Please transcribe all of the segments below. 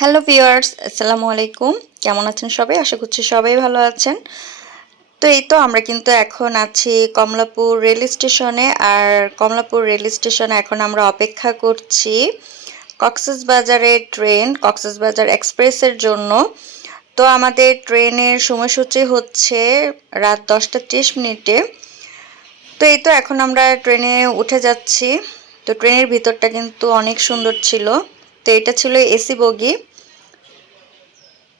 Hello viewers, আসসালামু আলাইকুম। কেমন আছেন সবাই? আশা করছি সবাই ভালো আছেন। তো এই তো আমরা কিন্তু এখন আছি কমলাপুর রেল স্টেশনে। আর কমলাপুর রেল স্টেশনে এখন আমরা অপেক্ষা করছি কক্সবাজারের ট্রেন, কক্সবাজার এক্সপ্রেসের জন্য। তো আমাদের ট্রেনের সময়সূচি হচ্ছে রাত 10টা 30 মিনিটে। তো এই তো এখন আমরা ট্রেনে উঠে যাচ্ছি। তো ট্রেনের ভিতরটা কিন্তু অনেক সুন্দর ছিল। তো এটা ছিল এসি বগি।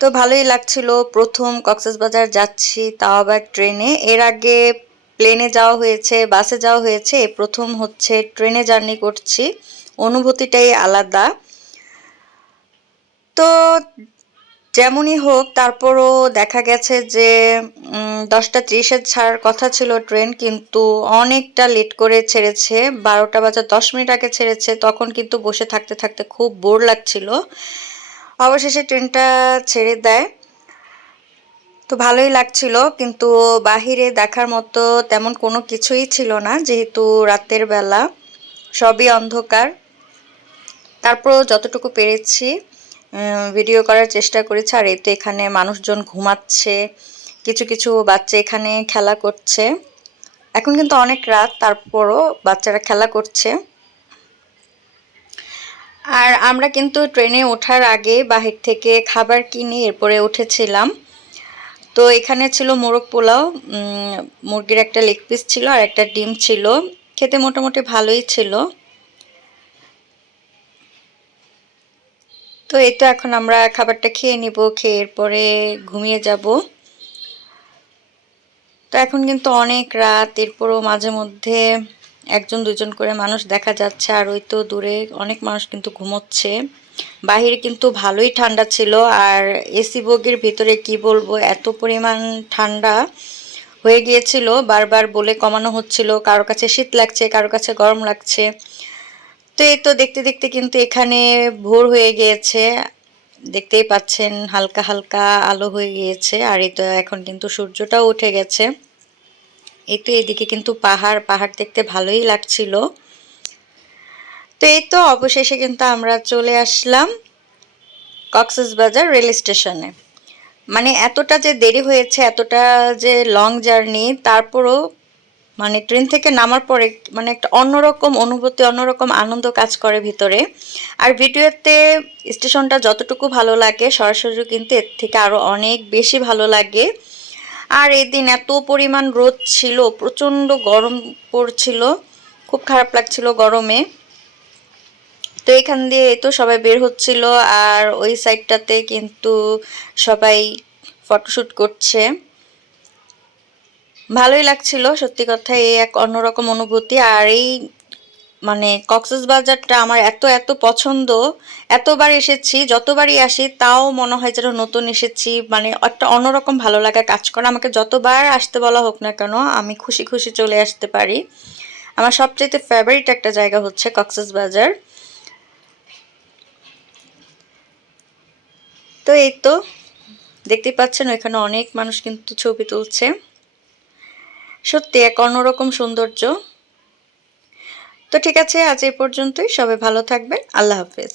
তো ভালোই লাগছিল, প্রথম কক্সবাজার যাচ্ছি, তাও আবার ট্রেনে। এর আগে প্লেনে যাওয়া হয়েছে, বাসে যাওয়া হয়েছে, এই প্রথম হচ্ছে ট্রেনে জার্নি করছি। অনুভূতিটাই আলাদা। তো যেমনই হোক, তারপরও দেখা গেছে যে 10টা 30-এ ছাড়ার কথা ছিল ট্রেন, কিন্তু অনেকটা লেট করে ছেড়েছে। 12টা বাজার 10 মিনিট আগে ছেড়েছে। তখন কিন্তু বসে থাকতে থাকতে খুব বোর লাগছিল। অবশেষে ট্রেনটা ছেড়ে দেয়। তো ভালোই লাগছিল, কিন্তু বাহিরে দেখার মতো তেমন কোনো কিছুই ছিল না, যেহেতু রাতের বেলা, সবই অন্ধকার। তারপরও যতটুকু পেরেছি ভিডিও করার চেষ্টা করেছি। আর এই তো এখানে মানুষজন ঘুমাচ্ছে, কিছু কিছু বাচ্চা এখানে খেলা করছে। এখন কিন্তু অনেক রাত, তারপরও বাচ্চারা খেলা করছে। আর আমরা কিন্তু ট্রেনে ওঠার আগে বাহির থেকে খাবার কিনে এরপরে উঠেছিলাম। তো এখানে ছিল মোরগ পোলাও, মুরগির একটা লেগ পিস ছিল আর একটা ডিম ছিল। খেতে মোটামুটি ভালোই ছিল। তো এই তো এখন আমরা খাবারটা খেয়ে নিব, খেয়ে এরপরে ঘুমিয়ে যাব। তো এখন কিন্তু অনেক রাত, এরপরও মাঝে মধ্যে একজন দুজন করে মানুষ দেখা যাচ্ছে। আর ওই তো দূরে অনেক মানুষ কিন্তু ঘুমোচ্ছে। বাহিরে কিন্তু ভালোই ঠান্ডা ছিল। আর এসি বগির ভিতরে কি বলবো, এত পরিমাণ ঠান্ডা হয়ে গিয়েছিল, বারবার বলে কমানো হচ্ছিল। কারো কাছে শীত লাগছে, কারো কাছে গরম লাগছে। তো এই তো দেখতে দেখতে কিন্তু এখানে ভোর হয়ে গিয়েছে। দেখতেই পাচ্ছেন হালকা হালকা আলো হয়ে গিয়েছে। আর এই তো এখন কিন্তু সূর্যটাও উঠে গেছে। এই তো এদিকে কিন্তু পাহাড় পাহাড় দেখতে ভালোই লাগছিল। তো এই তো অবশেষে কিন্তু আমরা চলে আসলাম কক্সবাজার রেল স্টেশনে। মানে এতটা যে দেরি হয়েছে, এতটা যে লং জার্নি, তারপরও মানে ট্রেন থেকে নামার পরে মানে একটা অন্যরকম অনুভূতি, অন্যরকম আনন্দ কাজ করে ভিতরে। আর ভিডিওতে স্টেশনটা যতটুকু ভালো লাগে, সরাসরি কিন্তু এর থেকে আরও অনেক বেশি ভালো লাগে। আর এদিন এত পরিমাণ রোদ ছিল, প্রচণ্ড গরম পড়ছিল, খুব খারাপ লাগছিল গরমে। তো এখান দিয়ে তো সবাই বের হচ্ছিল। আর ওই সাইডটাতে কিন্তু সবাই ফটোশ্যুট করছে। ভালোই লাগছিল সত্যি কথা, এই এক অন্যরকম অনুভূতি। আর এই মানে কক্সবাজারটা আমার এত এত পছন্দ। এতবার এসেছি, যতবারই আসি তাও মনে হয় যেন নতুন এসেছি। মানে একটা অন্যরকম ভালো লাগা কাজ করে। আমাকে যতবার আসতে বলা হোক না কেন, আমি খুশি খুশি চলে আসতে পারি। আমার সবচেয়ে ফেভারিট একটা জায়গা হচ্ছে কক্সবাজার। তো এই তো দেখতেই পাচ্ছেন ওইখানে অনেক মানুষ কিন্তু ছবি তুলছে। সত্যি এক অন্যরকম সৌন্দর্য। তো ঠিক আছে, আজ এই পর্যন্তই। সবাই ভালো থাকবেন। আল্লাহ হাফেজ।